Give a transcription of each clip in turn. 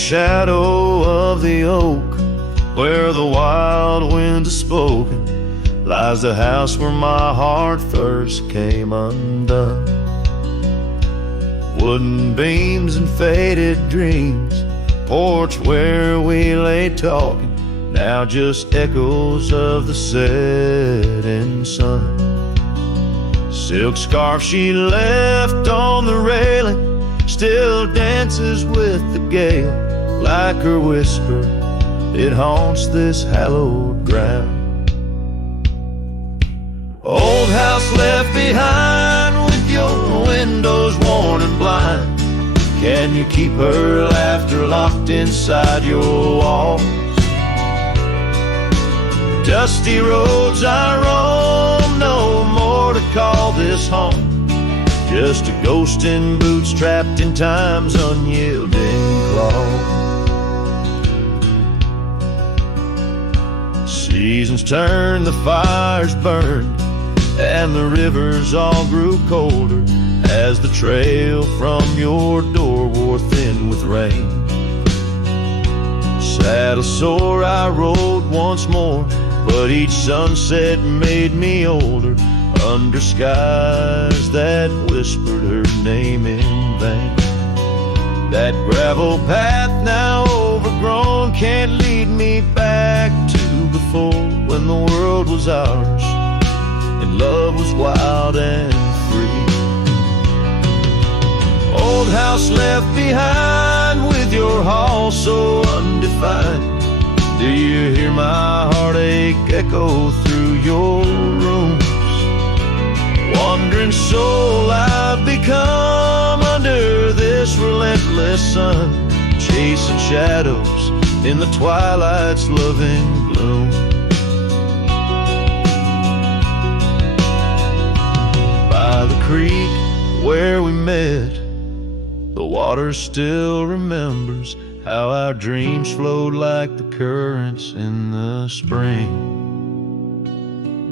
shadow of the oak, where the wild winds have spoken, lies the house where my heart first came undone. Wooden beams and faded dreams, porch where we lay talking, now just echoes of the setting sun. Silk scarf she left on the railing still dances with the gale, like her whisper, it haunts this hallowed ground. Old house left behind with your windows worn and blind, can you keep her laughter locked inside your walls? Dusty roads I roam, no more to call this home, just a ghost in boots trapped in time's unyielding claw. Seasons turned, the fires burned, and the rivers all grew colder as the trail from your door wore thin with rain. Saddle sore I rode once more, but each sunset made me older, under skies that whispered her name in vain. That gravel path now overgrown can't lead me back to before, when the world was ours and love was wild and free. Old house left behind with your hall so undefined, do you hear my heartache echo through your rooms? Wandering soul I've become under this relentless sun, chasing shadows in the twilight's loving gloom. By the creek where we met, the water still remembers how our dreams flowed like the currents in the spring.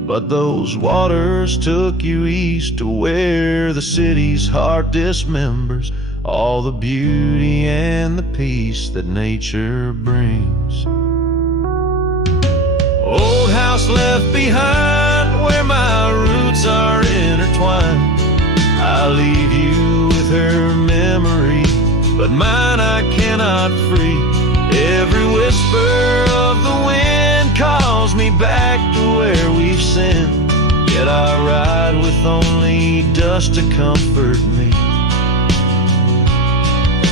But those waters took you east to where the city's heart dismembers all the beauty and the peace that nature brings. Old house left behind where my roots are intertwined, I leave you with her memory, but mine I cannot free. Every whisper of the wind calls me back to where we've sinned, yet I ride with only dust to comfort me.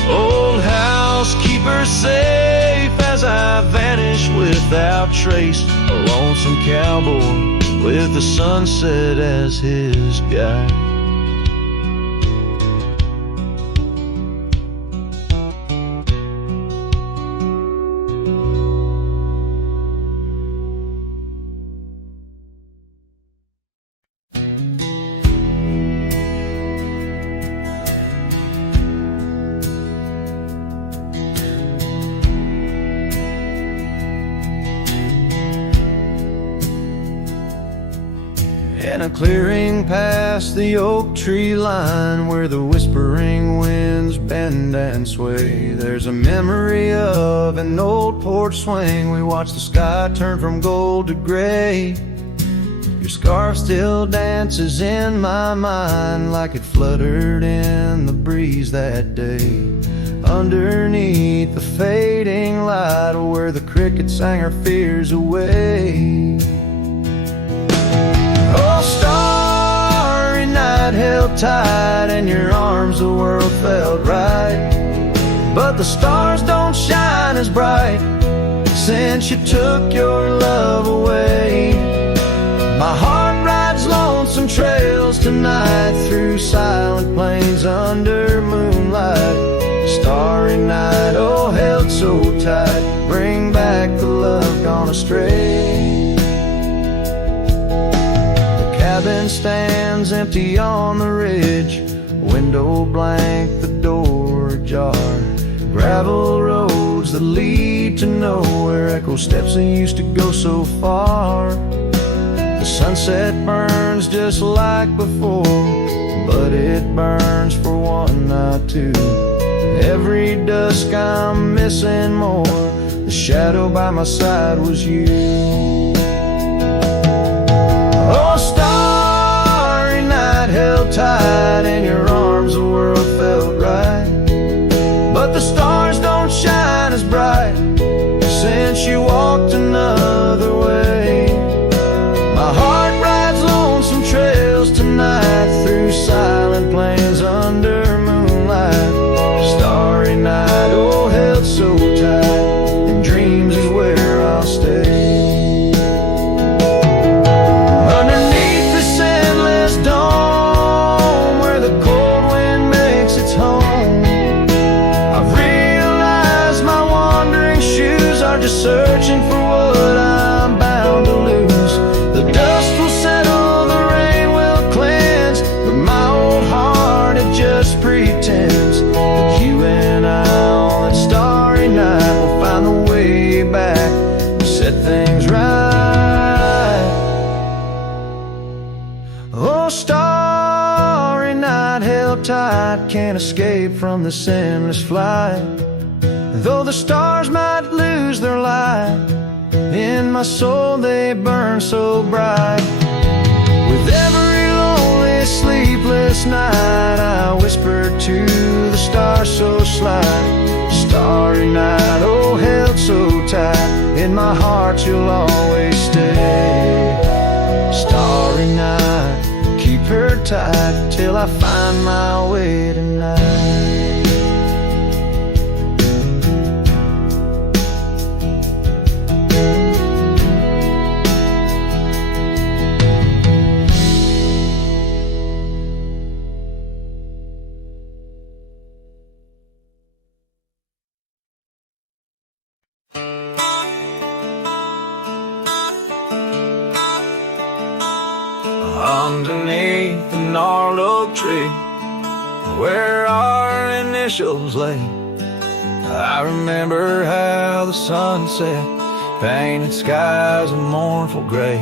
Old house, keep her safe as I vanish without trace, a lonesome cowboy with the sunset as his guide. In a clearing past the oak tree line, where the whispering winds bend and sway, there's a memory of an old porch swing. We watched the sky turn from gold to gray. Your scarf still dances in my mind like it fluttered in the breeze that day. Underneath the fading light, where the cricket sang her fears away. Oh, starry night held tight in your arms, the world felt right, but the stars don't shine as bright since you took your love away. My heart rides lonesome trails tonight, through silent plains under moonlight. Starry night, oh, held so tight, bring back the love gone astray. Cabin stands empty on the ridge, window blank, the door ajar. Gravel roads that lead to nowhere, echo steps that used to go so far. The sunset burns just like before, but it burns for one, not two. Every dusk I'm missing more. The shadow by my side was you. Oh, starry night, held tight in your arms, the world felt right. But the stars don't shine as bright since you walked another way. My heart rides lonesome trails tonight, through silent plains under moonlight. Starry night, oh, held so tight, and dreams is where I'll stay. Underneath this endless dome, where the cold wind makes its home, I've realized my wandering shoes are just searching for what I'm bound to lose. The dust will settle, the rain will cleanse, but my old heart, it just pretends that you and I on that starry night will find the way back and set things right. Oh, starry night, held tight, can't escape from this endless flight. Though the stars might lose their light, in my soul they burn so bright. With every lonely, sleepless night, I whisper to the stars so slight. Starry night, oh, held so tight, in my heart you'll always stay. Starry night, keep her tight till I find my way tonight. Underneath the gnarled oak tree, where our initials lay, I remember how the sunset painted skies a mournful gray.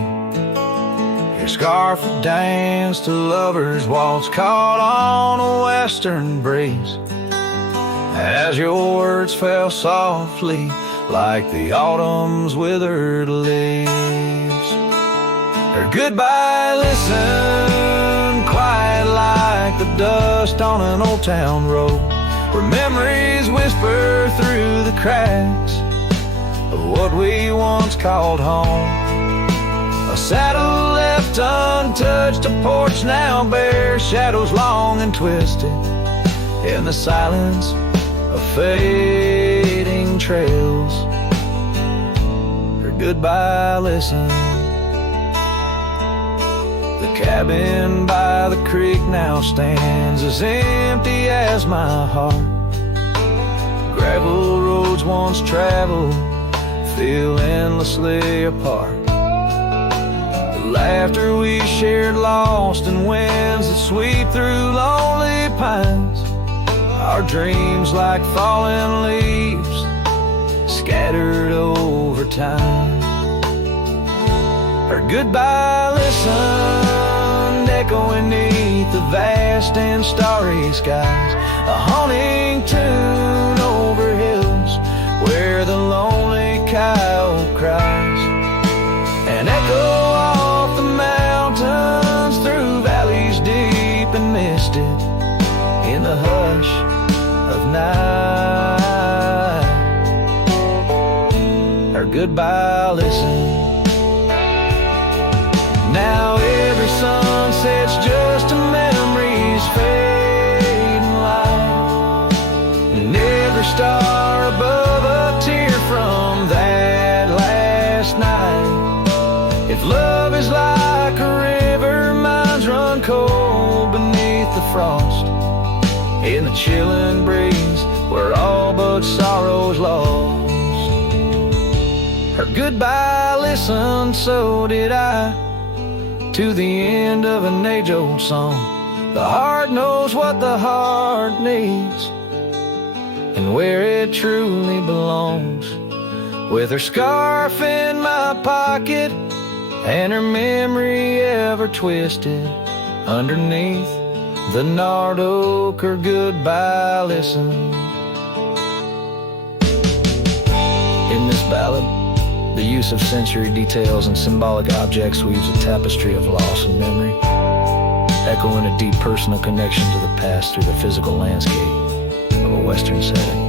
Your scarf would dance to lovers' waltz caught on a western breeze, as your words fell softly like the autumn's withered leaves. Her goodbye listened, quiet like the dust on an old town road, where memories whisper through the cracks of what we once called home. A saddle left untouched, a porch now bare, shadows long and twisted in the silence of fading trails. Her goodbye listened. The cabin by the creek now stands as empty as my heart. Gravel roads once traveled feel endlessly apart. The laughter we shared lost in winds that sweep through lonely pines. Our dreams like fallen leaves scattered over time. Her goodbye listened, echoing beneath the vast and starry skies, a haunting tune over hills where the lonely coyote cries, an echo off the mountains through valleys deep and misted in the hush of night. Her goodbye listen. Now every sunset's just a memory's fading light, and every star above a tear from that last night. If love is like a river, mine's run cold beneath the frost, in the chilling breeze where all but sorrow's lost. Her goodbye listened, so did I, to the end of an age-old song. The heart knows what the heart needs and where it truly belongs. With her scarf in my pocket and her memory ever twisted underneath the gnarled oak, her goodbye listen. ballad, the use of sensory details and symbolic objects weaves a tapestry of loss and memory, echoing a deep personal connection to the past through the physical landscape of a Western setting.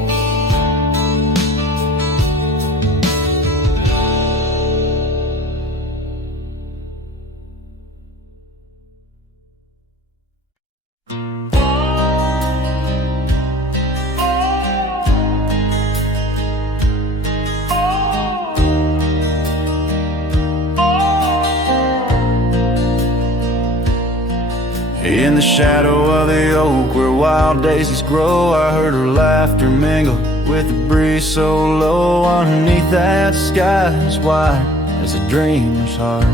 In the shadow of the oak where wild daisies grow, I heard her laughter mingle with the breeze so low. Underneath that sky as wide as a dreamer's heart,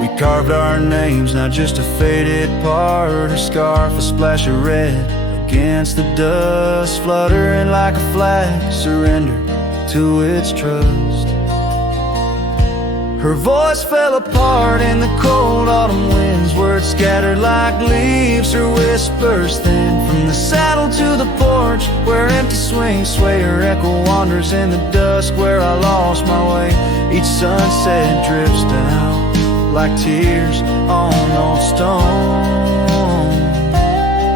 we carved our names, not just a faded part. Her scarf, a splash of red against the dust, fluttering like a flag, surrender to its trust. Her voice fell apart in the cold autumn winds, words scattered like leaves, her whispers thin. From the saddle to the porch, where empty swings sway, her echo wanders in the dusk where I lost my way. Each sunset drifts down like tears on old stone.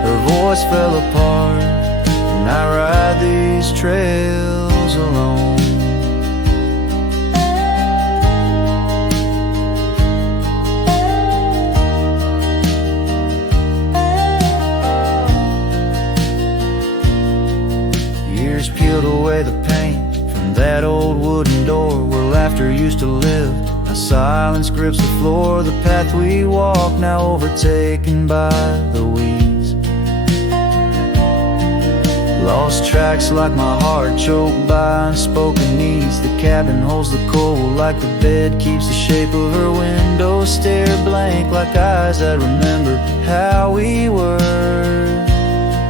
Her voice fell apart, and I ride these trails alone. Peeled away the paint from that old wooden door where laughter used to live. Now silence grips the floor, the path we walk now overtaken by the weeds. Lost tracks like my heart, choked by unspoken needs. The cabin holds the cold like the bed keeps the shape of her window. Stare blank like eyes that remember how we were.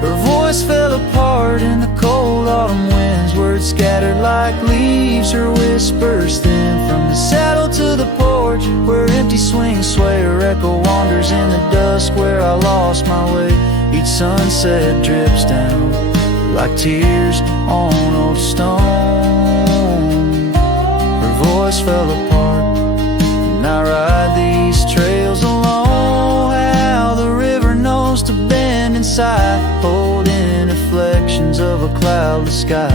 Her voice fell apart in the cold autumn winds, words scattered like leaves, her whispers thin. From the saddle to the porch, where empty swings sway, her echo wanders in the dusk where I lost my way. Each sunset drips down like tears on old stone. Her voice fell apart, and I ride these trails alone. How the river knows to bend inside, holding reflections of a cloudless sky.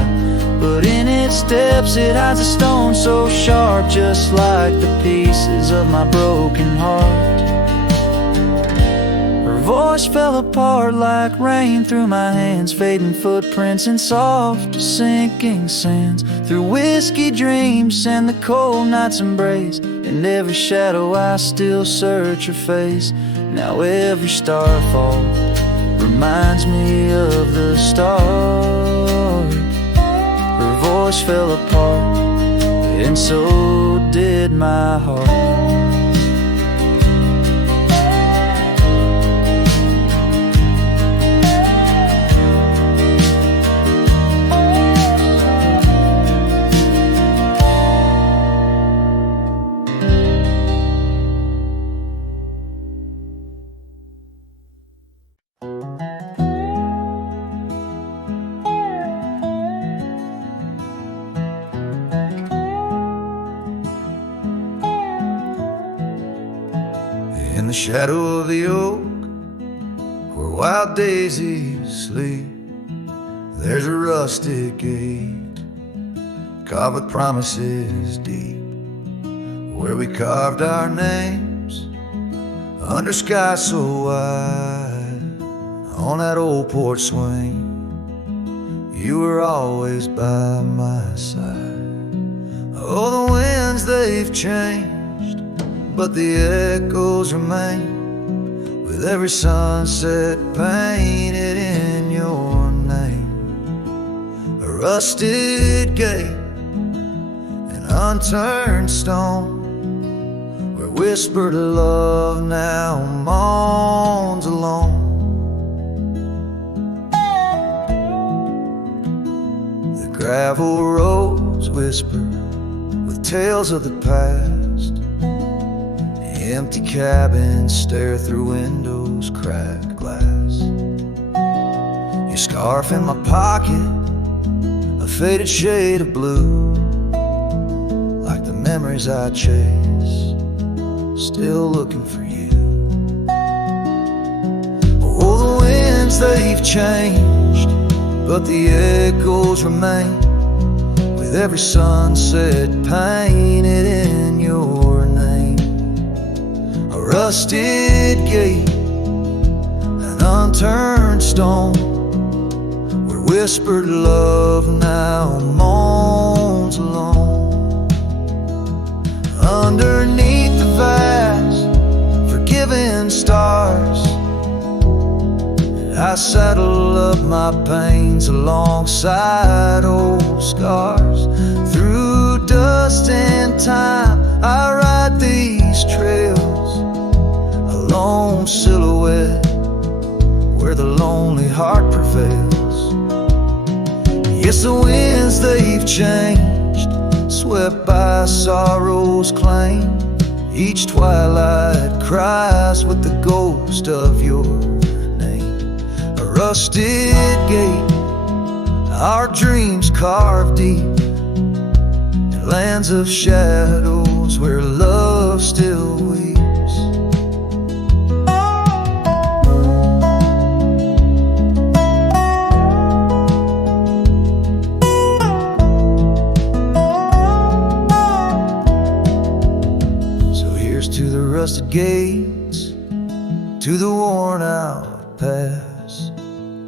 But in its depths it hides a stone so sharp, just like the pieces of my broken heart. Her voice fell apart like rain through my hands, fading footprints in soft sinking sands. Through whiskey dreams and the cold night's embrace, in every shadow I still search her face. Now every starfall reminds me of the start. Her voice fell apart, and so did my heart. In the shadow of the oak, where wild daisies sleep, there's a rustic gate, carved with promises deep, where we carved our names under sky so wide. On that old porch swing, you were always by my side. Oh, the winds, they've changed, but the echoes remain, with every sunset painted in your name. A rusted gate, an unturned stone, where whispered love now moans alone. The gravel roads whisper with tales of the past. Empty cabins stare through windows, cracked glass. Your scarf in my pocket, a faded shade of blue, like the memories I chase, still looking for you. Oh, the winds, they've changed, but the echoes remain, with every sunset painted in your name. A rusted gate, an unturned stone, where whispered love now moans alone. Underneath the vast, forgiving stars, I saddle up my pains alongside old scars. Through dust and time, I ride these trails, a lone silhouette where the lonely heart prevails. Yes, the winds, they've changed, swept by sorrow's claim. Each twilight cries with the ghost of your name. A rusted gate, our dreams carved deep, in lands of shadows where love still weeps. Rusted gates, to the worn out past,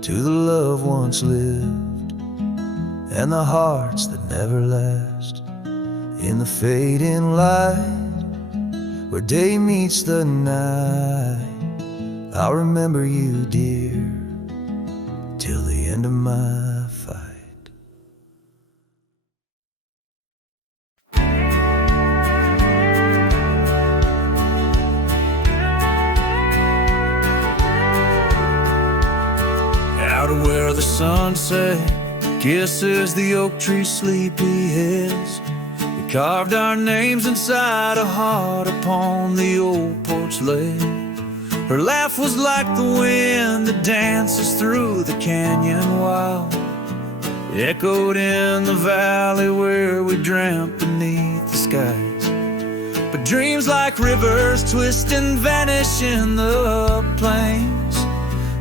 to the love once lived, and the hearts that never last. In the fading light, where day meets the night, I'll remember you, dear, till the end of my fight. Out of where the sunset kisses the oak tree's sleepy heads, we carved our names inside a heart upon the old porch ledge. Her laugh was like the wind that dances through the canyon wild, it echoed in the valley where we dreamt beneath the skies. But dreams like rivers twist and vanish in the plains,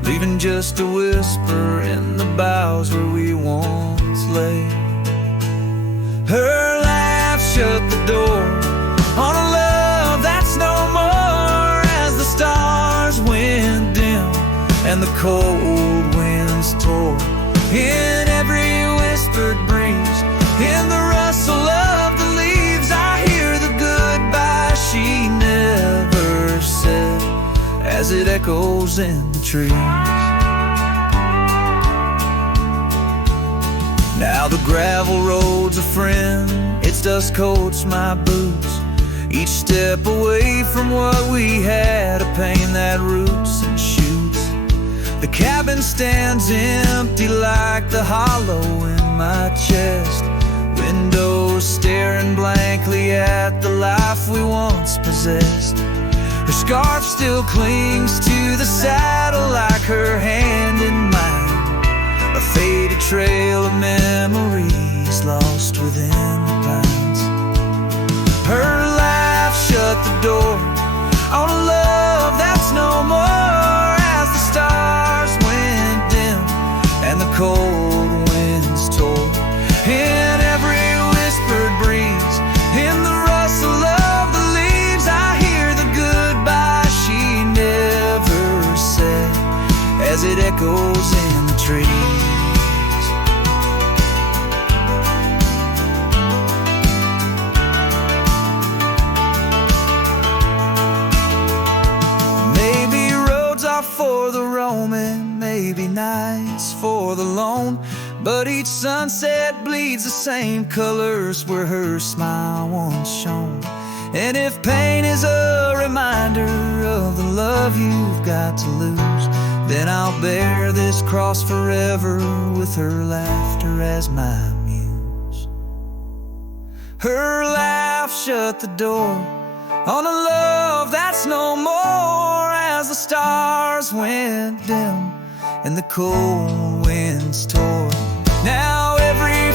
leaving just a whisper in the boughs where we once lay. Her laugh shut the door on a love that's no more, as the stars went dim and the cold winds tore. In every whispered breeze, in the rustle of the leaves, I hear the goodbye she never said, as it echoes in the trees. Now the gravel road's a friend, its dust coats my boots, each step away from what we had, a pain that roots and shoots. The cabin stands empty like the hollow in my chest, windows staring blankly at the life we once possessed. Her scarf still clings to the saddle like her hand in mine, a faded trail of memories lost within the pines. Her laugh shut the door on a love that's no more, as the stars went dim and the cold winds tore. In every whispered breeze, in the rustle of the leaves, I hear the goodbye she never said, as it echoes in the trees. Maybe roads are for the roaming, maybe nights for the lone, but each sunset bleeds the same colors where her smile once shone. And if pain is a reminder of the love you've got to lose, then I'll bear this cross forever with her laughter as my muse. Her laugh shut the door on a love that's no more, as the stars went dim and the cold winds tore. Now every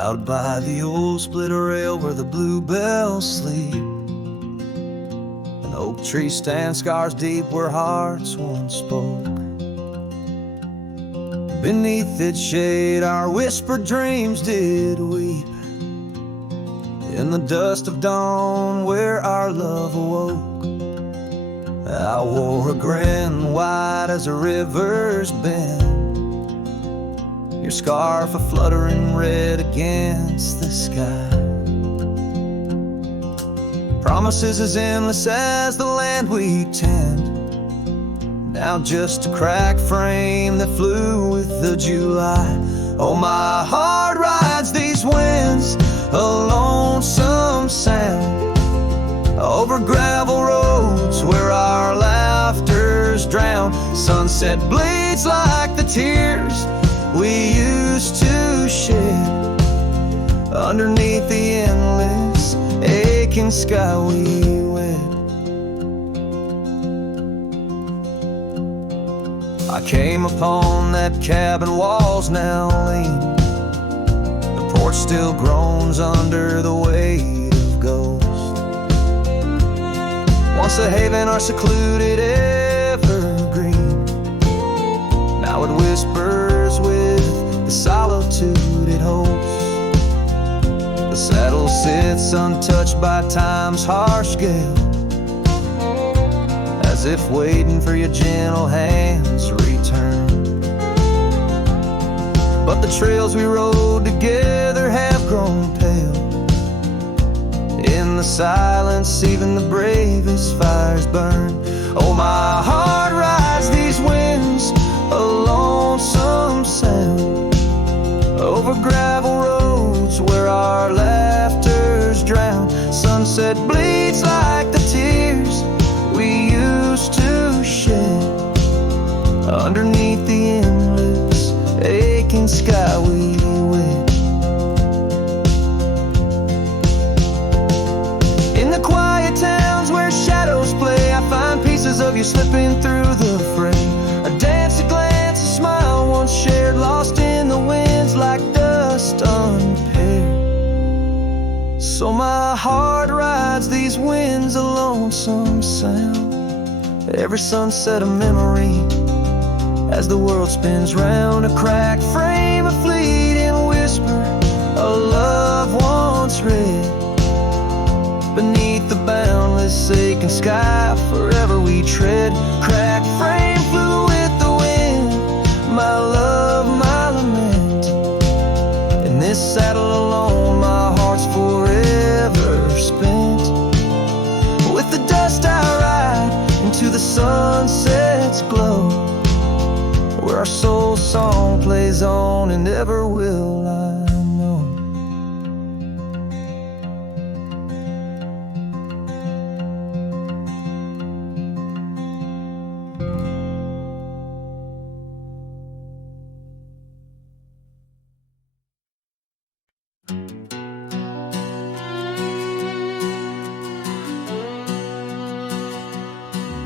out by the old split rail where the bluebells sleep. An oak tree stands scars deep where hearts once spoke. Beneath its shade our whispered dreams did weep. In the dust of dawn where our love awoke, I wore a grin wide as a river's bend, your scarf a fluttering red against the sky. Promises as endless as the land we tend, now just a cracked frame that flew with the July. Oh, my heart rides these winds, a lonesome sound, over gravel roads where our laughter's drowned. Sunset bleeds like the tears we used to shed, underneath the endless aching sky we wed. I came upon that cabin, walls now lean, the porch still groans under the weight of ghosts. Once a haven or secluded evergreen, now it whispers with the solitude it holds. The saddle sits untouched by time's harsh gale, as if waiting for your gentle hand's return. But the trails we rode together have grown pale. In the silence, even the bravest fires burn. Oh, my heart rides these winds, a lonesome sound, over gravel roads where our laughter's drowned. Sunset bleeds like the tears we used to shed, underneath the endless aching sky we wed. In the quiet towns where shadows play, I find pieces of you slipping through the fray. A dance, a glance, a smile once shared, lost in the winds like dust unpaired. So my heart rides these winds, a lonesome sound, every sunset a memory, as the world spins round. A cracked frame, a fleeting whisper, a love once read, beneath the boundless aching sky forever we tread. Cracked frame flew with the wind, my love, my lament. In this saddle alone my heart's forever spent. With the dust I ride into the sunset's glow, where our soul song plays on and ever will I know.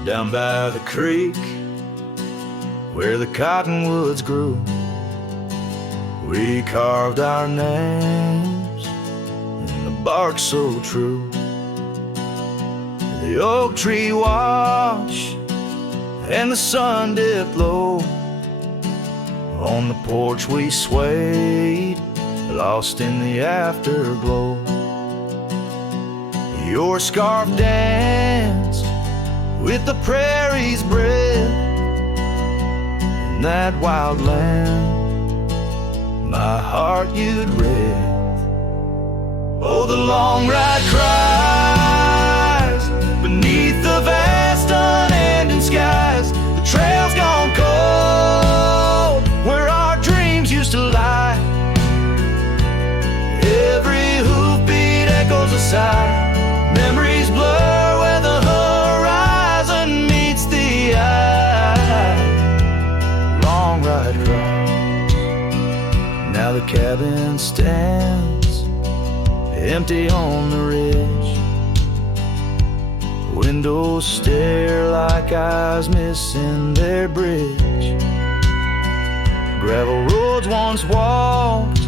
Down by the creek where the cottonwoods grew, we carved our names in the bark so true. The oak tree watched and the sun dipped low. On the porch we swayed, lost in the afterglow. Your scarf danced with the prairie's breath, in that wild land my heart you'd read. Oh, the long ride cries beneath the vast unending skies. The trail's gone cold where our dreams used to lie. Every hoofbeat echoes a sigh. Memories blur where the horizon meets the eye. Long ride cries. Now the cabin stands empty on the ridge. Windows stare like eyes missing their bridge. Gravel roads once walked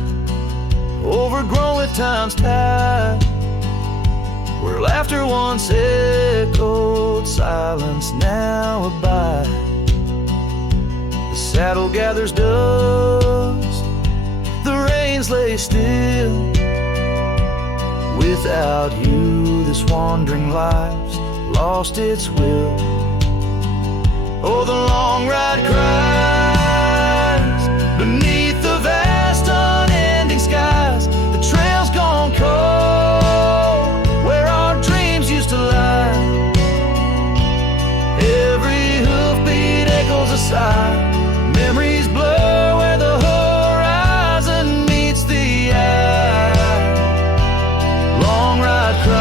overgrown with time's tide, where laughter once echoed, silence now abides. The saddle gathers dust, the reins lay still. Without you, this wandering life's lost its will. Oh, the long ride cries beneath the vast unending skies. The trail's gone cold where our dreams used to lie. Every hoofbeat echoes a sigh. Memories blur where the horizon meets the eye. Long ride cries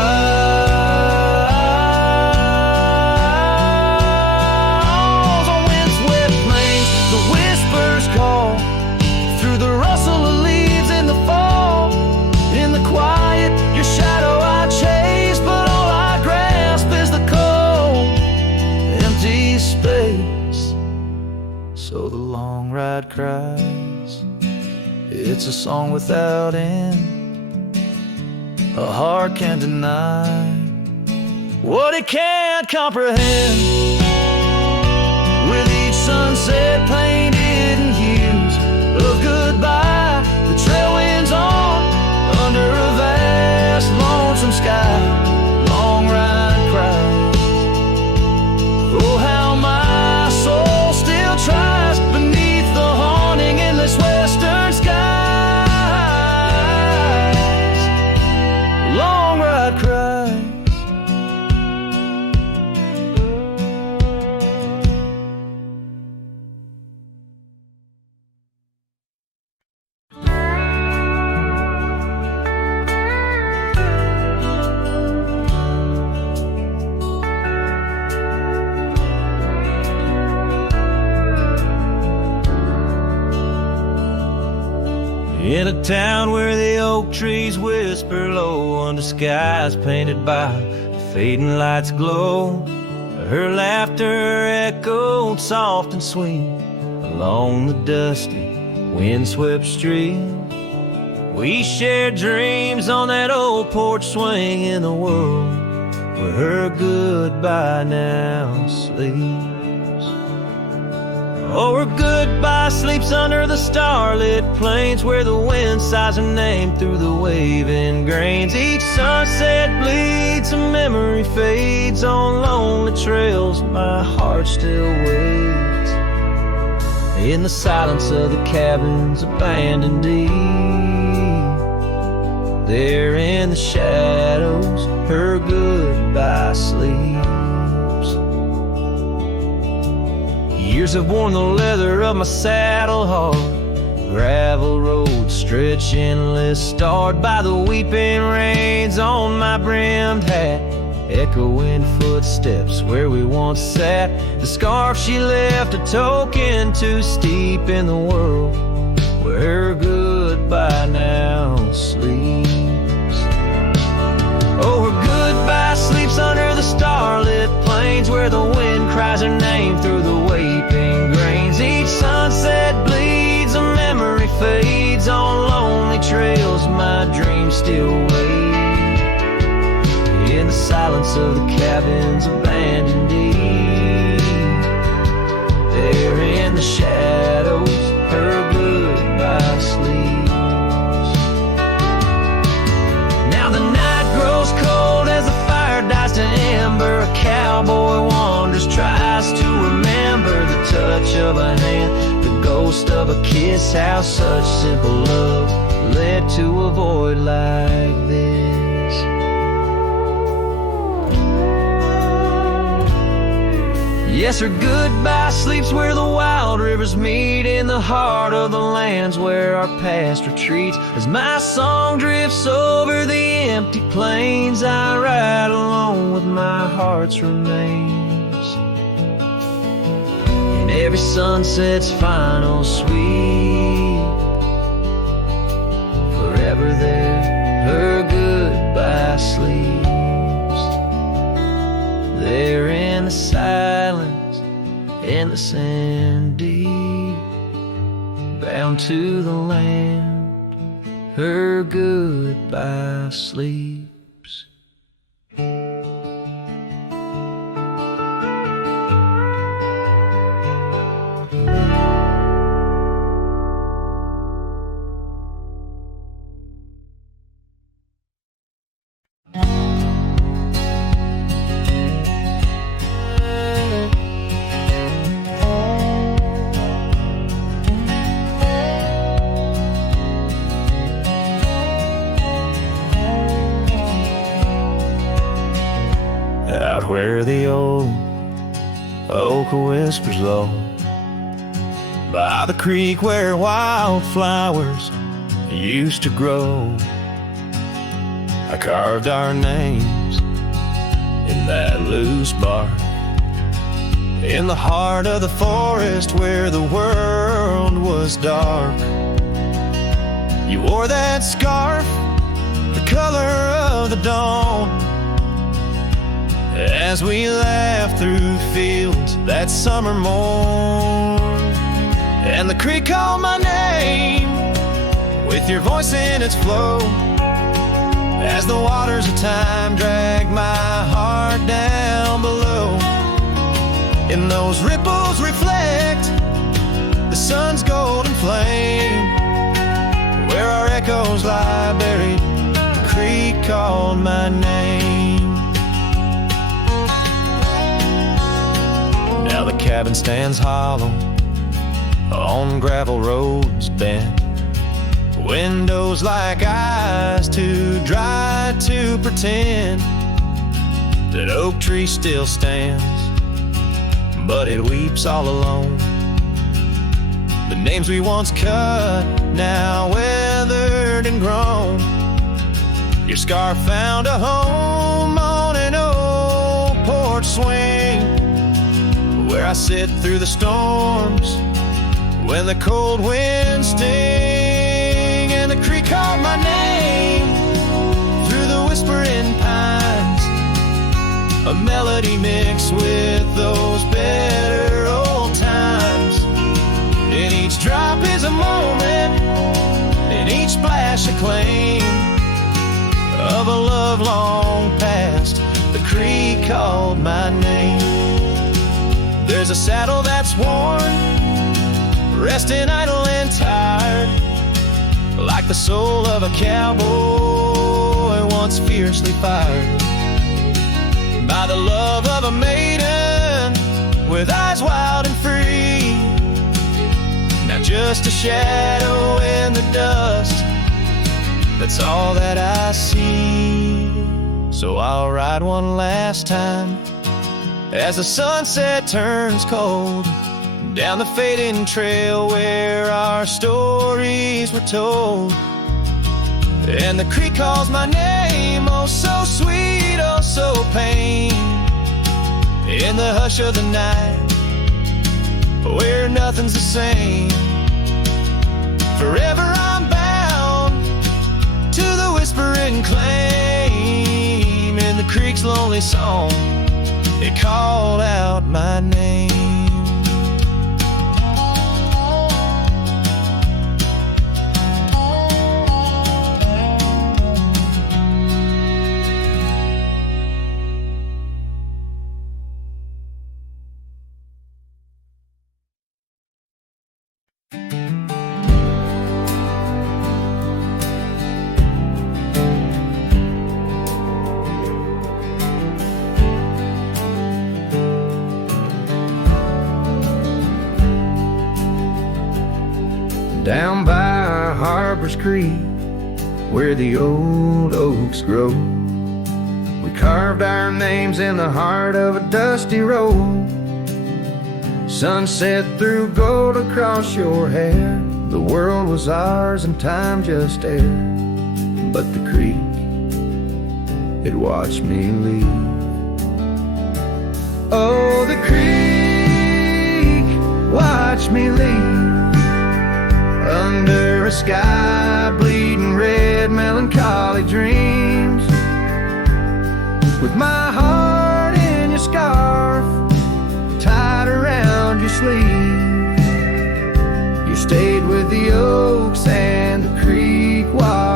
on windswept plains. The whispers call through the rustle of leaves in the fall. In the quiet, your shadow I chase, but all I grasp is the cold, empty space. So the long ride cries. It's a song without end. A heart can't deny what it can't comprehend. With each sunset painted in hues of goodbye, the trail winds on under a vast lonesome sky. Long ride cries. Oh, how my soul still tries beneath the haunting endless western skies. Long ride cries. In a town where the oak trees whisper low under skies painted by fading lights glow, her laughter echoed soft and sweet along the dusty windswept street. We shared dreams on that old porch swing in a world where her goodbye now sleeps. Oh, her goodbye sleeps under the starlit plains, where the wind sighs her name through the waving grains. Each sunset bleeds, a memory fades on lonely trails. My heart still waits in the silence of the cabins abandoned deep. There in the shadows, her goodbye sleeps. Years have worn the leather of my saddle hard. Gravel roads stretch endless, starred by the weeping rains on my brimmed hat. Echoing footsteps where we once sat. The scarf she left a token too steep in the world where her goodbye now sleeps. Oh, her goodbye sleeps under the starlit plains, where the wind cries her name through the waving grains. Each sunset bleeds, a memory fades on lonely trails. My dreams still wait in the silence of the cabins abandoned deep. There in the shadows, her goodbye sleeps. Now the night grows cold as the fire dies to ember. A cowboy wanders, tries to remember the touch of a hand, the ghost of a kiss. How such simple love led to a void like this. Yes, her goodbye sleeps where the wild rivers meet, in the heart of the lands where our past retreats. As my song drifts over the empty plains, I ride alone with my heart's remains. In every sunset's final sweep, forever there, her goodbye sleeps. There in the silence, endless and deep, bound to the land her goodbye sleeps. Out where the old oak whispers low, by the creek where wildflowers used to grow, I carved our names in that loose bark, in the heart of the forest where the world was dark. You wore that scarf, the color of the dawn, as we laughed through fields that summer morn. And the creek called my name with your voice in its flow, as the waters of time dragged my heart down below. And those ripples reflect the sun's golden flame, where our echoes lie buried. The creek called my name. Now the cabin stands hollow on gravel roads bent, windows like eyes too dry to pretend that oak tree still stands, but it weeps all alone. The names we once cut, now weathered and grown. Your scarf found a home on an old porch swing, where I sit through the storms when the cold winds sting. And the creek called my name through the whispering pines, a melody mixed with those better old times. And each drop is a moment, and each splash a claim of a love long past. The creek called my name. There's a saddle that's worn, resting idle and tired, like the soul of a cowboy once fiercely fired by the love of a maiden with eyes wild and free. Now just a shadow in the dust, that's all that I see. So I'll ride one last time as the sunset turns cold, down the fading trail where our stories were told. And the creek calls my name, oh so sweet, oh so pain, in the hush of the night where nothing's the same. Forever I'm bound to the whispering claim. In the creek's lonely song, it called out my name. Down by Harbor's Creek, where the old oaks grow, we carved our names in the heart of a dusty road. Sunset threw gold across your hair. The world was ours and time just air. But the creek, it watched me leave. Oh, the creek watched me leave, under a sky bleeding red, melancholy dreams, with my heart in your scarf tied around your sleeve. You stayed with the oaks and the creek watched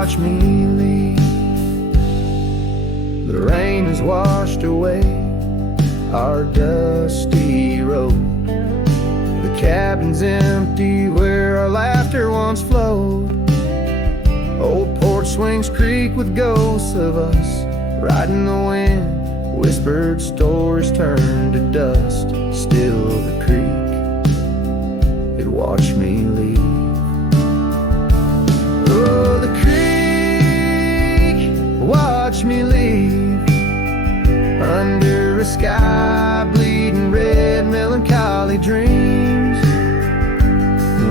our dusty road. The cabin's empty where our laughter once flowed. Old porch swings creak with ghosts of us riding the wind. Whispered stories turn to dust. Still the creek, it watched me leave. Oh, the creek, watch me leave. Under a sky bleeding red, melancholy dreams.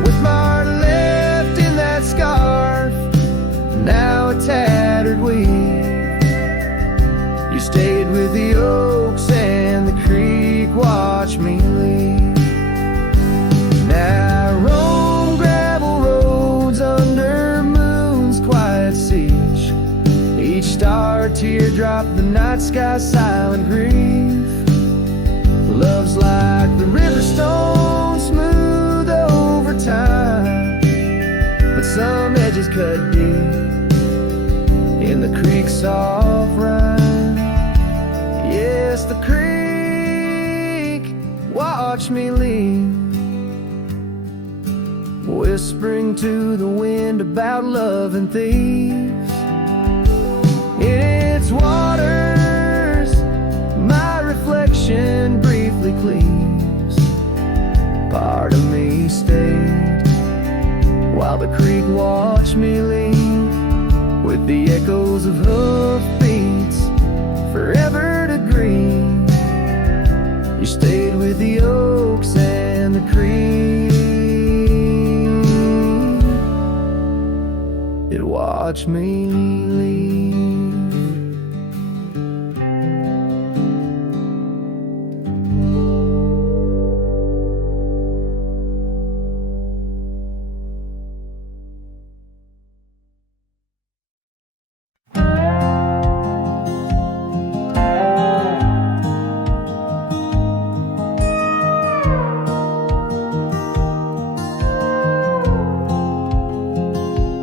With my heart left in that scarf, now a tattered weed. You stayed with the oaks and the creek, watch me leave. Now I roam gravel roads under moon's quiet siege. Each star teardrop, the night sky silent grief. Love's like the river stone, smooth over time, but some edges cut deep in the creek's soft rhyme. Yes, the creek, watch me leave. Whispering to the wind about love and thieves. In its waters, my reflection briefly cleaves. Part of me stayed while the creek watched me leave, with the echoes of hoofbeats forever to green. You stayed with the oaks and the creek, it watched me leave.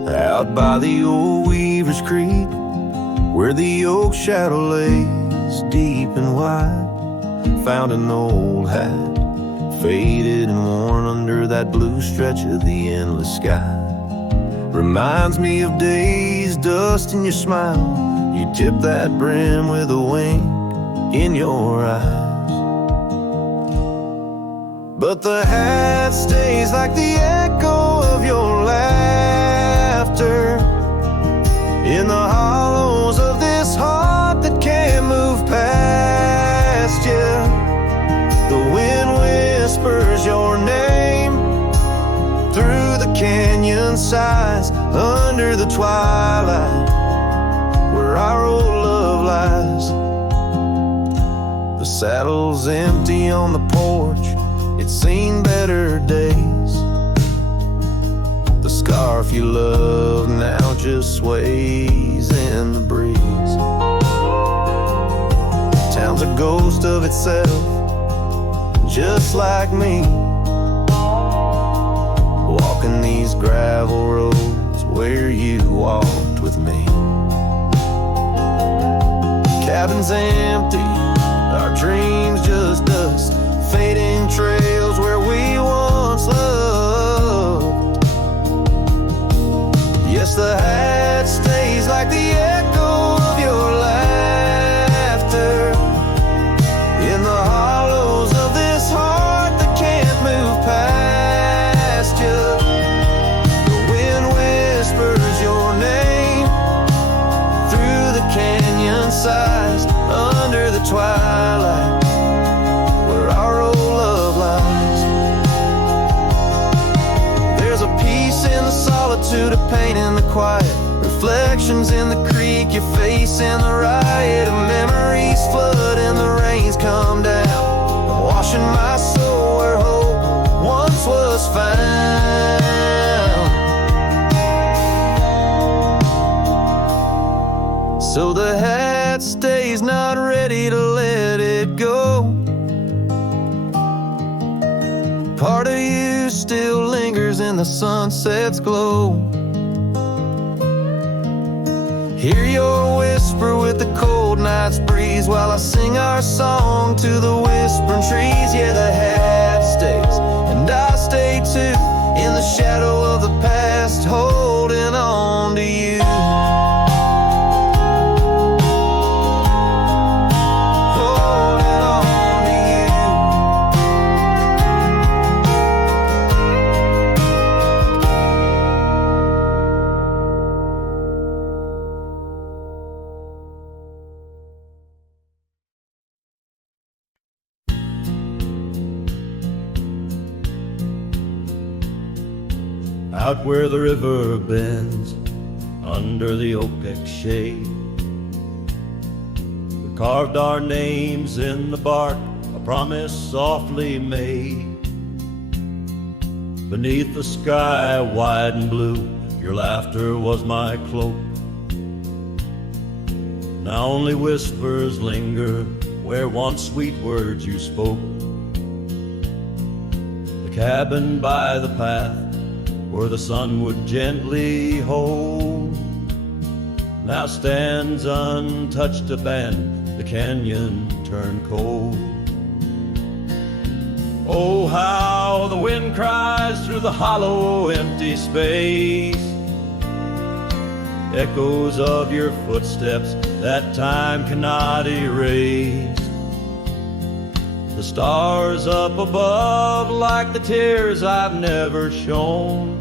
Out by the old Weaver's Creek, where the oak shadow lays deep and wide, found an old hat, faded and worn under that blue stretch of the endless sky. Reminds me of days, dust in your smile. You tip that brim with a wink in your eyes. But the hat stays like the echo of your laughter in the hollows of this heart that can't move past you. The wind whispers your name through the canyon sighs, under the twilight where our old love lies. The saddle's empty on the porch, it's seen better days. The scarf you love now just sways in the breeze. Town's a ghost of itself, just like me, walking these gravel roads where you walked with me. Cabin's empty, our dreams just dust, fading trails where we once loved. Yes, the hat stays like the echo of your laughter in the hollows of this heart that can't move past you. The wind whispers your name through the canyon sighs, under the twilight where our old love lies. There's a peace in the solitude, a pain in the quiet, reflections in the creek, your face in the riot of memories flood and the rains come down, washing my soul where hope once was found. So the hat stays, not ready to let it go. Part of you still lingers in the sunset's glow. Hear your whisper with the cold night's breeze while I sing our song to the whispering trees. Yeah, the hat stays, and I stay too, in the shadow of the past, holding on to you. Holding on to you. Out where the river bends, under the oak shade, we carved our names in the bark, a promise softly made. Beneath the sky wide and blue, your laughter was my cloak. Now only whispers linger where once sweet words you spoke. The cabin by the path where the sun would gently hold, now stands untouched abandoned, the canyon turned cold. Oh, how the wind cries through the hollow empty space, echoes of your footsteps that time cannot erase. The stars up above like the tears I've never shown,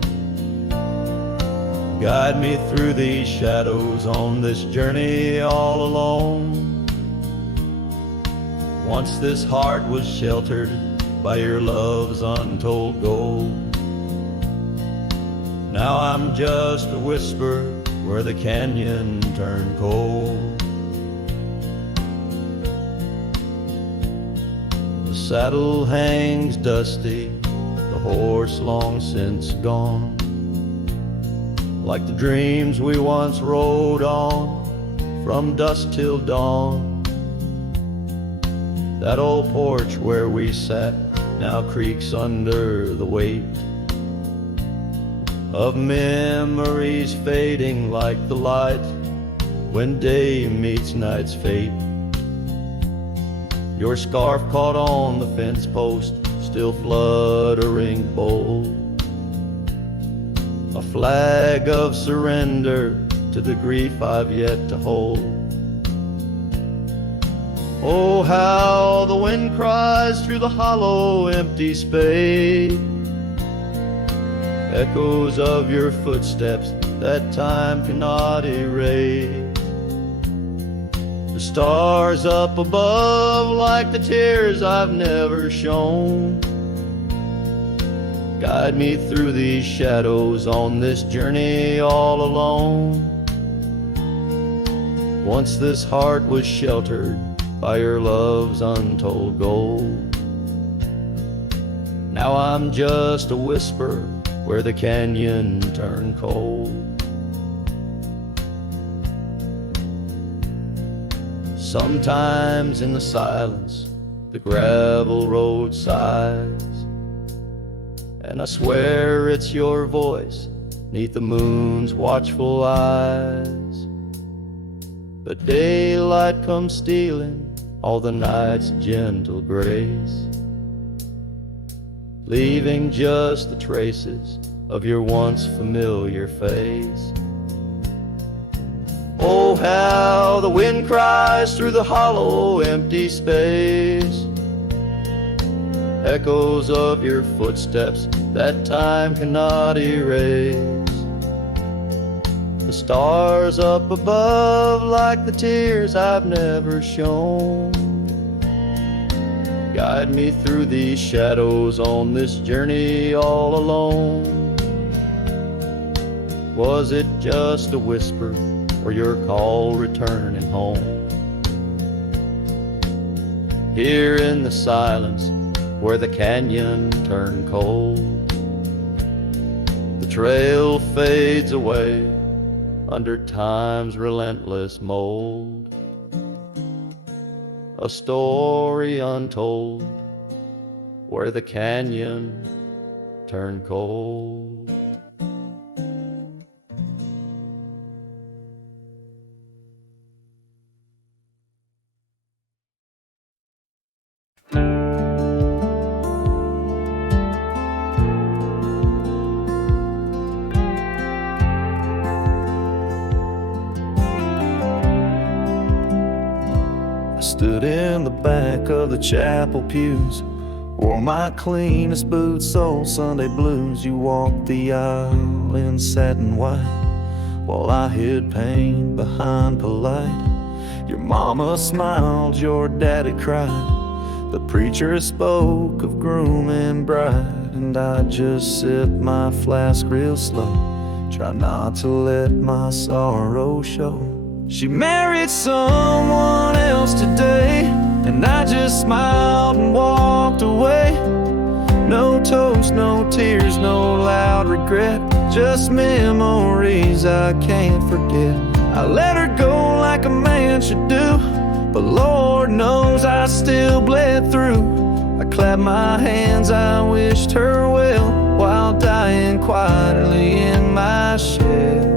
guide me through these shadows on this journey all alone. Once this heart was sheltered by your love's untold gold, now I'm just a whisper where the canyon turned cold. The saddle hangs dusty, the horse long since gone, like the dreams we once rode on from dusk till dawn. That old porch where we sat now creaks under the weight of memories fading like the light when day meets night's fate. Your scarf caught on the fence post, still fluttering bold, a flag of surrender to the grief I've yet to hold. Oh, how the wind cries through the hollow empty space, echoes of your footsteps that time cannot erase. The stars up above like the tears I've never shown, guide me through these shadows on this journey all alone. Once this heart was sheltered by your love's untold gold, now I'm just a whisper where the canyon turned cold. Sometimes in the silence the gravel road sighs, and I swear it's your voice neath the moon's watchful eyes. But daylight comes stealing all the night's gentle grace, leaving just the traces of your once familiar face. Oh, how the wind cries through the hollow empty space, echoes of your footsteps that time cannot erase. The stars up above like the tears I've never shown, guide me through these shadows on this journey all alone. Was it just a whisper or your call returning home? Here in the silence where the canyon turned cold, the trail fades away under time's relentless mold, a story untold where the canyon turned cold. Stood in the back of the chapel pews, wore my cleanest boots, soul Sunday blues. You walked the aisle in satin white, while I hid pain behind polite. Your mama smiled, your daddy cried. The preacher spoke of groom and bride, and I just sipped my flask real slow, try not to let my sorrow show. She married someone else today, and I just smiled and walked away. No toast, no tears, no loud regret, just memories I can't forget. I let her go like a man should do, but Lord knows I still bled through. I clapped my hands, I wished her well, while dying quietly in my shed.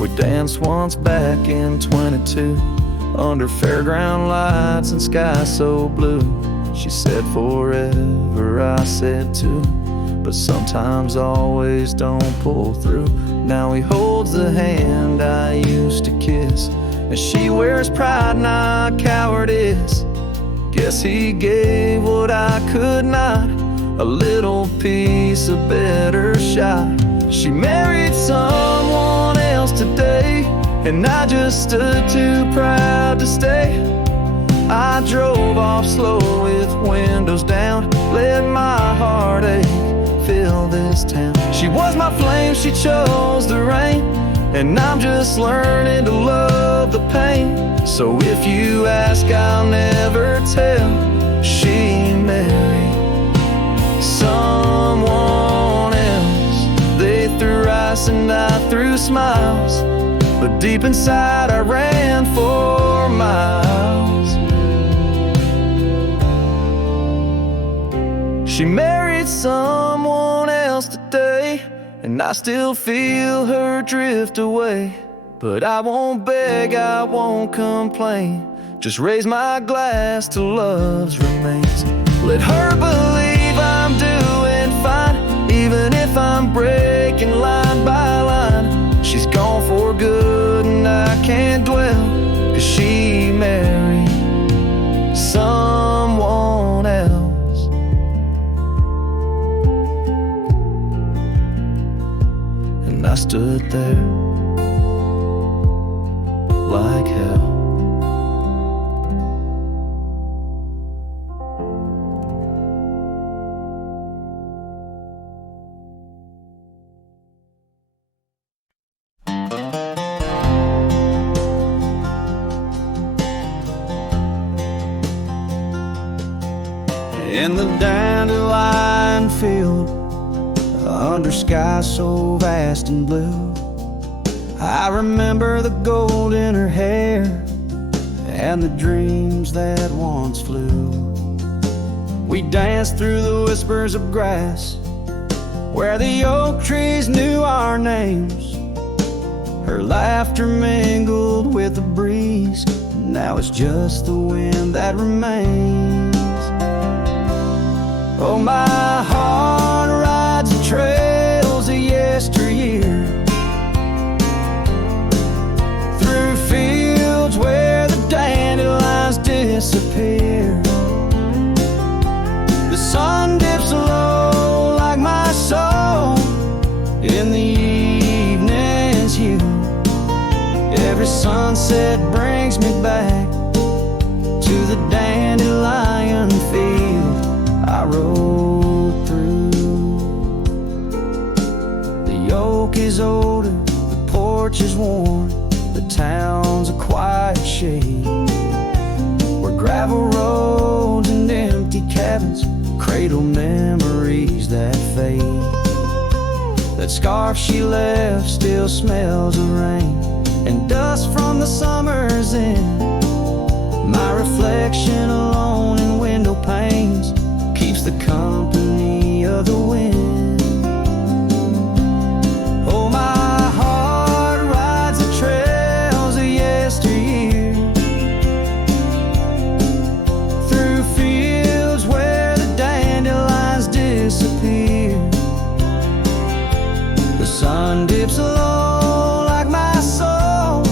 We danced once back in 22, under fairground lights and sky so blue. She said forever, I said too, but sometimes always don't pull through. Now he holds the hand I used to kiss, and she wears pride, not cowardice. Guess he gave what I could not, a little piece, a better shot. She married someone else today, and I just stood too proud to stay. I drove off slow with windows down, let my heartache fill this town. She was my flame, she chose the rain, and I'm just learning to love the pain. So if you ask, I'll never tell. She married someone else. They threw ice and I threw smiles, but deep inside I ran for miles. She married someone else today, and I still feel her drift away. But I won't beg, I won't complain, just raise my glass to love's remains. Let her believe I'm doing fine, even if I'm breaking line by line. She's gone for good and I can't dwell, 'cause she married someone else. And I stood there like hell. In the dandelion field, under sky so vast and blue, I remember the gold in her hair and the dreams that once flew. We danced through the whispers of grass, where the oak trees knew our names. Her laughter mingled with the breeze, now it's just the wind that remains. Oh, my heart rides the trails of yesteryear, through fields where the dandelions disappear. The sun dips low like my soul in the evening's hue. Every sunset brings me back to the dandelion field I rode through. The oak is older, the porch is worn, the town's a quiet shade, where gravel roads and empty cabins cradle memories that fade. That scarf she left still smells of rain and dust from the summer's end. My reflection alone in window panes keeps the company of the wind. Oh, my heart rides the trails of yesteryear, through fields where the dandelions disappear. sun dips low like my soul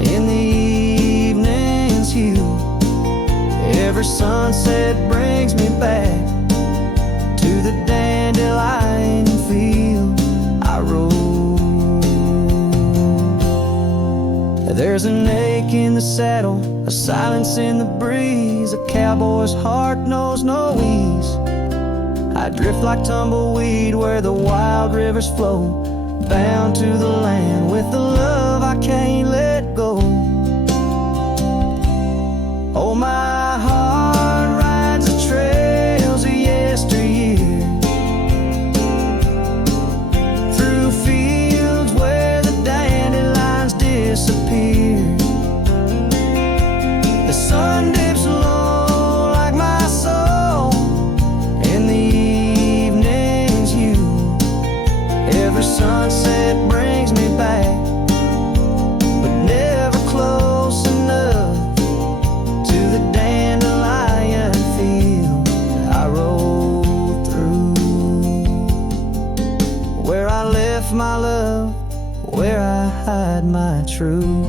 in the evening's hue. Every sunset brings me back to the dandelion field I rode. There's an ache in the saddle, a silence in the breeze. A cowboy's heart knows no ease. I drift like tumbleweed where the wild rivers flow, bound to the land with the love I can't let go. Oh, my heart rides the trails of yesteryear, through fields where the dandelions disappear. The sun dips low like my soul in the evening's hue. Every sunset brings me back, but never close enough to the dandelion field I rode through. Where I left my love, where I hide my truth.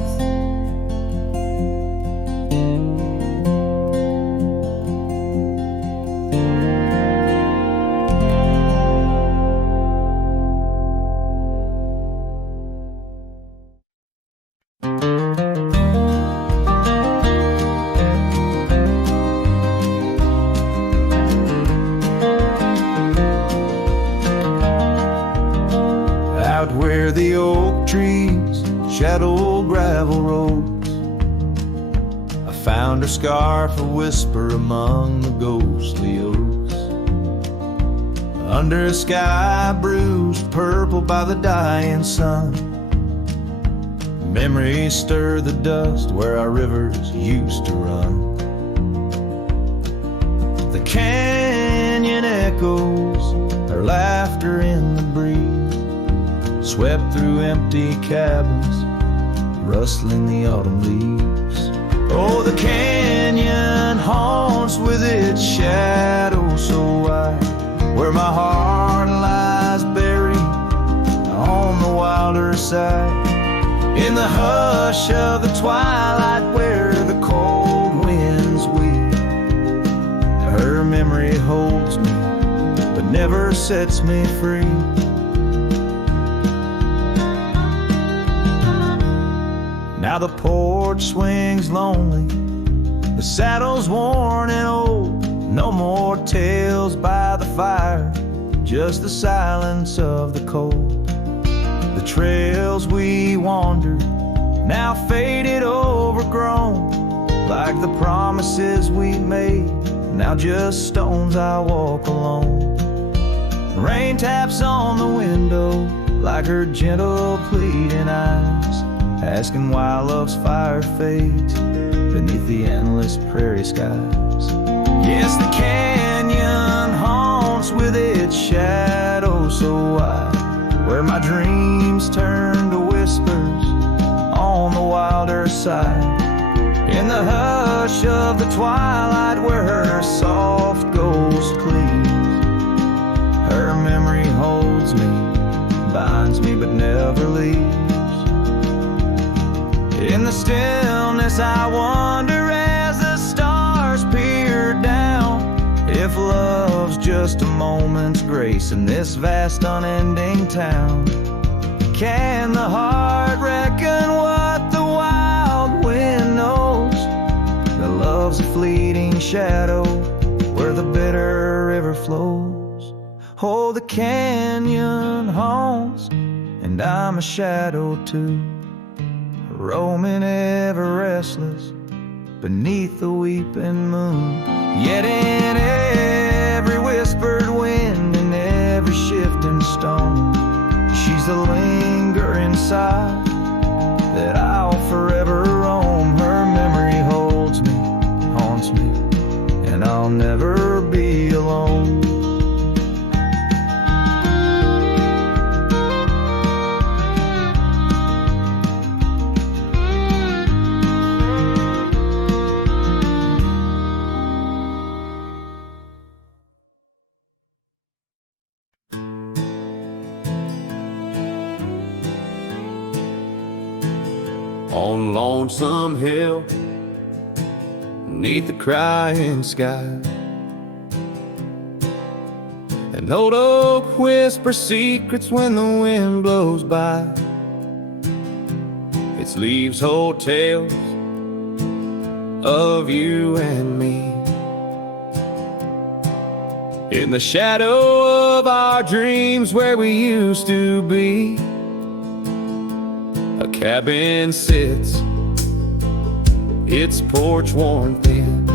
Out where the oak trees shadow gravel roads, I found her scarf a whisper among the ghostly oaks. Under a sky bruised purple by the dying sun, memories stir the dust where our rivers used to run. The canyon echoes, her laughter in the breeze, swept through empty cabins, rustling the autumn leaves. Oh, the canyon haunts with its shadow so wide, where my heart lies buried on the wilder side. In the hush of the twilight where the cold winds weep, her memory holds me but never sets me free. Now the porch swings lonely, the saddle's worn and old. No more tales by the fire, just the silence of the cold. The trails we wandered, now faded, overgrown, like the promises we made, now just stones I walk alone. Rain taps on the window like her gentle pleading eyes, asking why love's fire fades beneath the endless prairie skies. Yes, the canyon haunts with its shadow so wide, where my dreams turn to whispers on the wilder side. In the hush of the twilight where her soft ghost cleaves, her memory holds me, binds me but never leaves. In the stillness I wonder as the stars peer down, if love's just a moment's grace in this vast unending town. Can the heart reckon what the wild wind knows? That love's a fleeting shadow where the bitter river flows. Oh, the canyon haunts, and I'm a shadow too, roaming ever restless beneath the weeping moon. Yet in every whispered wind and every shifting stone, she's a lingering sigh that I'll forever roam. Her memory holds me, haunts me, and I'll never be alone. on Lonesome Hill, neath the crying sky. An old oak whispers secrets when the wind blows by. Its leaves hold tales of you and me. In the shadow of our dreams where we used to be, a cabin sits, its porch worn thin.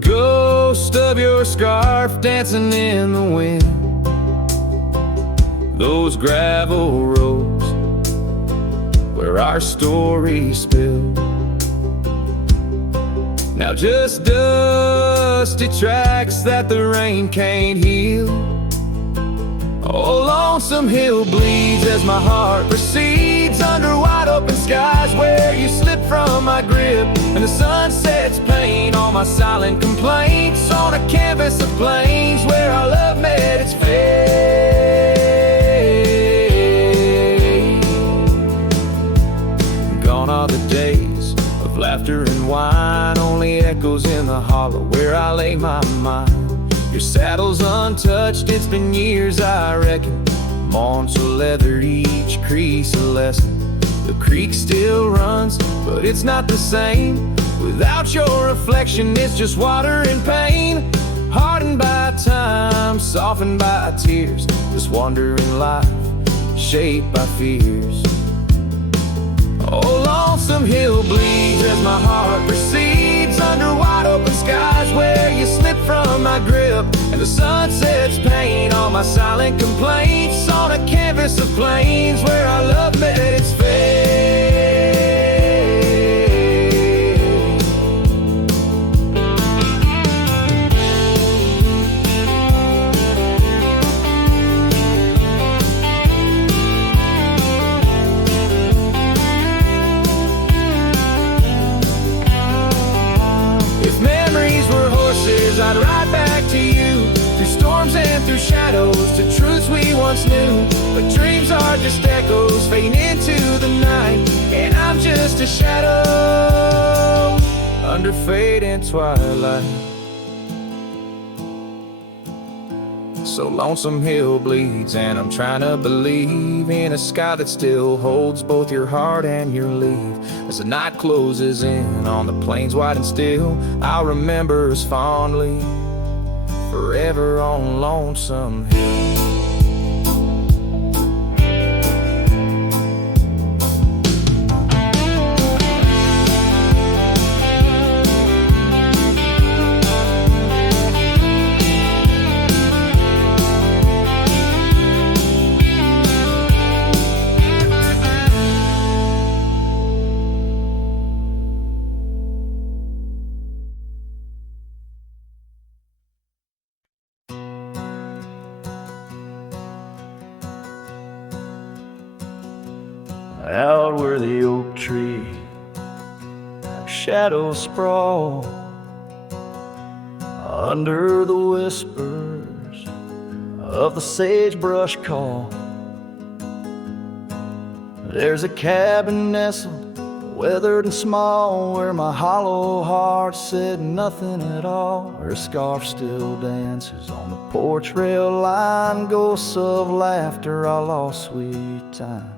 Ghost of your scarf dancing in the wind. Those gravel roads where our stories spilled, now just dusty tracks that the rain can't heal. Oh, Lonesome Hill bleeds as my heart proceeds under wide open skies where you slip from my grip, and the sun sets paint on my silent complaints on a canvas of plains where our love met its fate. Gone are the days of laughter and wine, only echoes in the hollow where I lay my mind. Your saddle's untouched, it's been years I reckon. Mourn so leathered, each crease a lesson. The creek still runs, but it's not the same. Without your reflection, it's just water and pain. Hardened by time, softened by tears. This wandering life, shaped by fears. Oh, Lonesome Hill bleeds as my heart proceeds under wide open skies where you slip from my grip, and the sun sets paint on my silent complaints on a canvas of plains where our love met its fate. I'd ride back to you, through storms and through shadows, to truths we once knew. But dreams are just echoes fading into the night, and I'm just a shadow under fading twilight. So Lonesome Hill bleeds, and I'm trying to believe in a sky that still holds both your heart and your leave. As the night closes in on the plains wide and still, I'll remember us fondly, forever on Lonesome Hill. Out where the oak tree shadows sprawl, under the whispers of the sagebrush call, there's a cabin nestled, weathered and small, where my hollow heart said nothing at all. Her scarf still dances on the porch rail line, ghosts of laughter, our lost sweet time.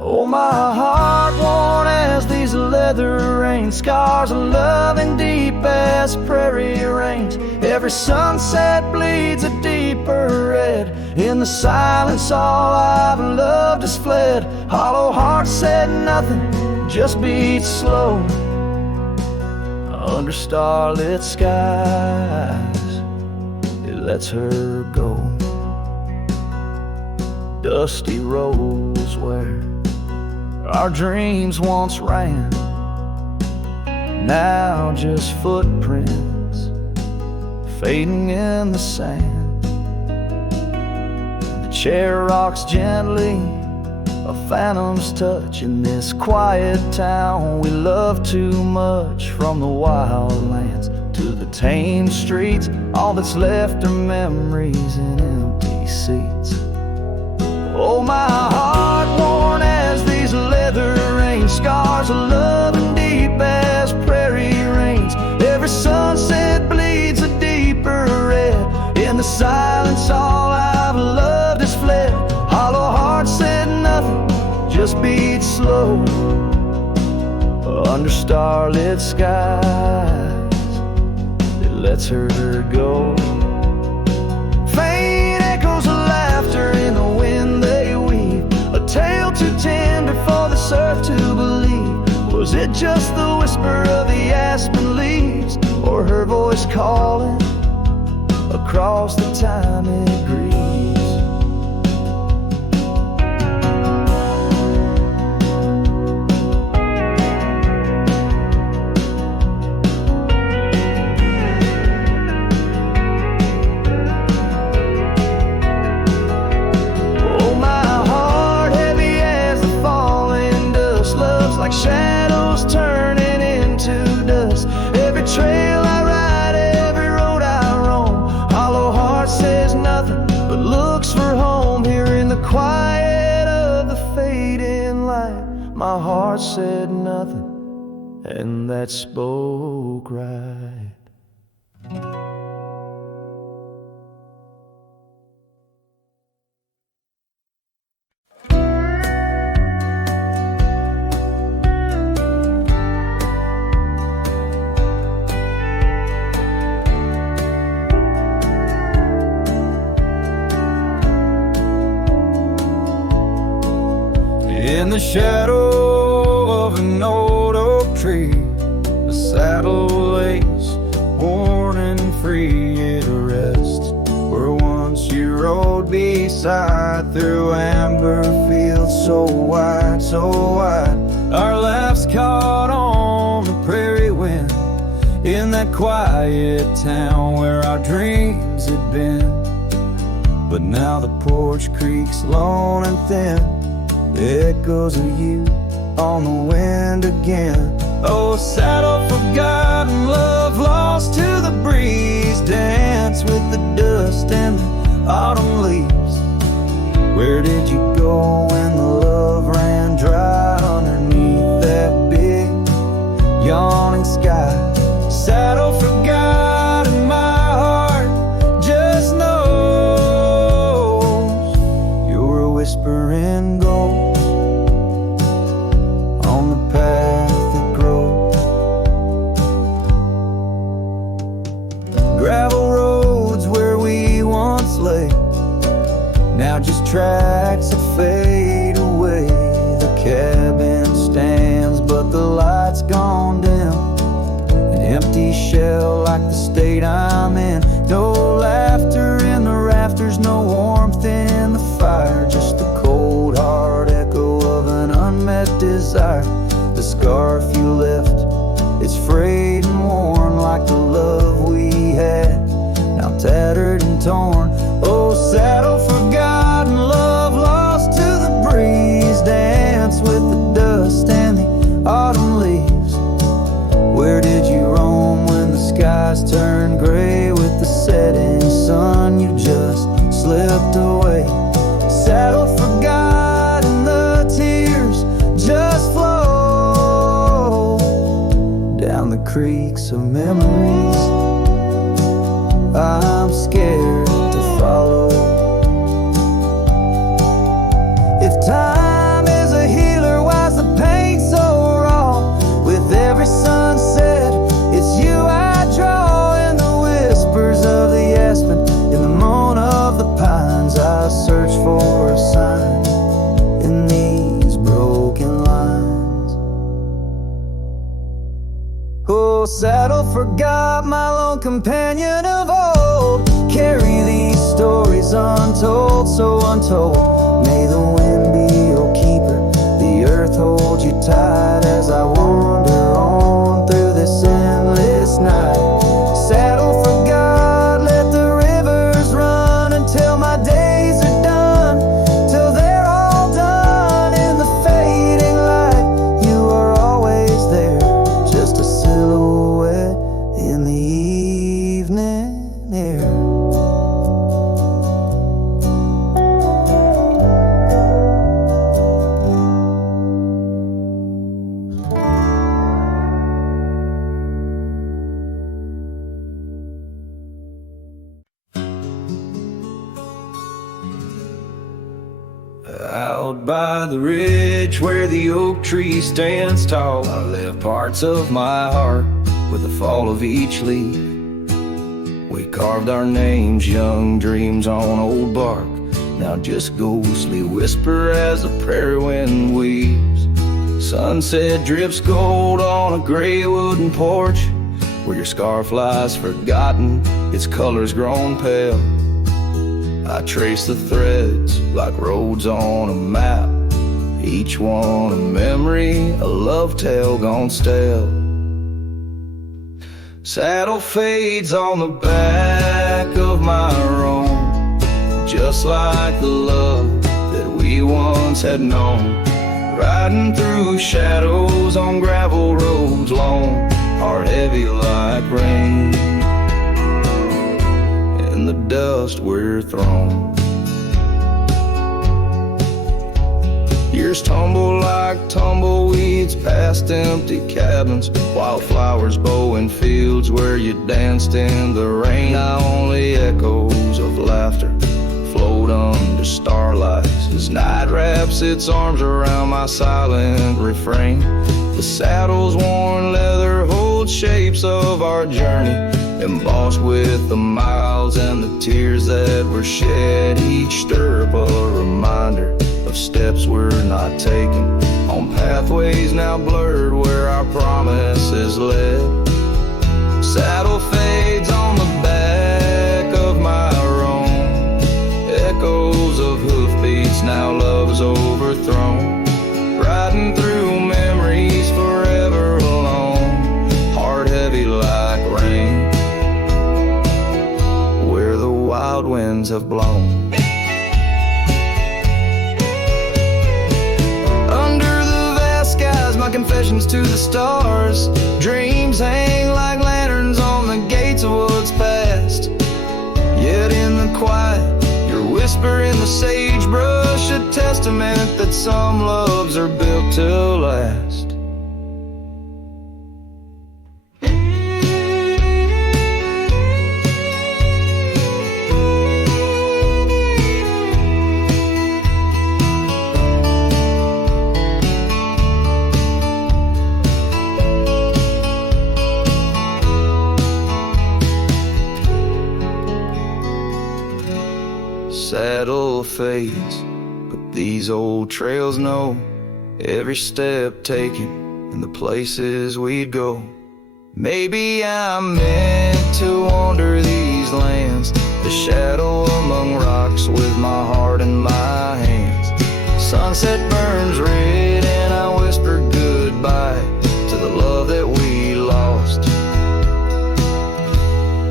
Oh, my heart worn as these leather rain scars of love, and deep as prairie rains. Every sunset bleeds a deeper red. In the silence all I've loved has fled. Hollow heart said nothing, just beats slow under starlit skies. It lets her go. Dusty roads where our dreams once ran, now just footprints fading in the sand. The chair rocks gently, a phantom's touch in this quiet town we love too much. From the wild lands to the tame streets, all that's left are memories in empty seats. Oh, my heart won't just beats slow under starlit skies. It lets her go. Faint echoes of laughter in the wind they weave, a tale too tender for the surf to believe. Was it just the whisper of the aspen leaves, or her voice calling across the time it grieves? Shadows turning into dust. Every trail I ride, every road I roam, hollow heart says nothing but looks for home. Here in the quiet of the fading light, my heart said nothing, and that spoke right. In the shadow of an old oak tree, a saddle lays worn and free. It rests where once you rode beside, through amber fields so wide, so wide. Our laughs caught on the prairie wind, in that quiet town where our dreams had been. But now the porch creaks lone and thin, the echoes of you on the wind again. Oh, saddle forgotten, love lost to the breeze, dance with the dust and the autumn leaves. Where did you go when the love ran dry underneath that big yawning sky? Saddle forgotten, my heart just knows you're a whispering ghost on the path that grows. Gravel roads where we once lay, now just tracks that fade away. The cabin stands, but the light's gone dim, an empty shell like the state I'm in. No laughter in the rafters, no warmth in the fire, just the cold hard echo of an unmet desire. The scarf you left, it's frayed and worn like the love we had, now tattered and torn. Oh, saddle forgotten, love lost to the breeze, dance with the dust and the autumn leaves. Where did you roam when the skies turned gray with the setting sun? You just slipped away. Saddle forgotten, the tears just flow down the creeks of memories. I'm scared to follow. If time is a healer, why's the pain so raw? With every sunset, it's you I draw. In the whispers of the aspen, in the moan of the pines, I search for a sign in these broken lines. Oh, saddle forgot, my lone companion of old, carry these stories untold, so untold. May the wind be your keeper, the earth hold you tight as I wander on through this endless night. Saddle forgot, let the rivers run until my days are done, till they're all done. In the fading light, you are always there, just a silhouette in the evening air. Out by the ridge where the oak tree stands tall, I left parts of my heart with the fall of each leaf. We carved our names, young dreams on old bark, now just ghostly whisper as the prairie wind weaves. Sunset drips gold on a gray wooden porch, where your scarf lies forgotten, its colors grown pale. I trace the threads like roads on a map, each one a memory, a love tale gone stale. Saddle fades on the back of my roan, just like the love that we once had known. Riding through shadows on gravel roads long, heart heavy like rain. In the dust we're thrown. Years tumble like tumbleweeds past empty cabins, wildflowers bow in fields where you danced in the rain. Now only echoes of laughter float under starlight as night wraps its arms around my silent refrain. The saddle's worn leather holds shapes of our journey, embossed with the miles and the tears that were shed. Each stirrup a reminder of steps we're not taking, on pathways now blurred where our promises led. Saddle fades on the back of my roan, echoes of hoofbeats, now love's overthrown. Riding through memories forever alone, heart heavy like rain, where the wild winds have blown. My confessions to the stars, dreams hang like lanterns on the gates of what's past. Yet in the quiet, your whisper in the sagebrush, a testament that some loves are built to last. Saddle fades, but these old trails know every step taken and the places we'd go. Maybe I'm meant to wander these lands, the shadow among rocks with my heart in my hands. Sunset burns red and I whisper goodbye to the love that we lost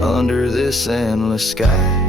under this endless sky.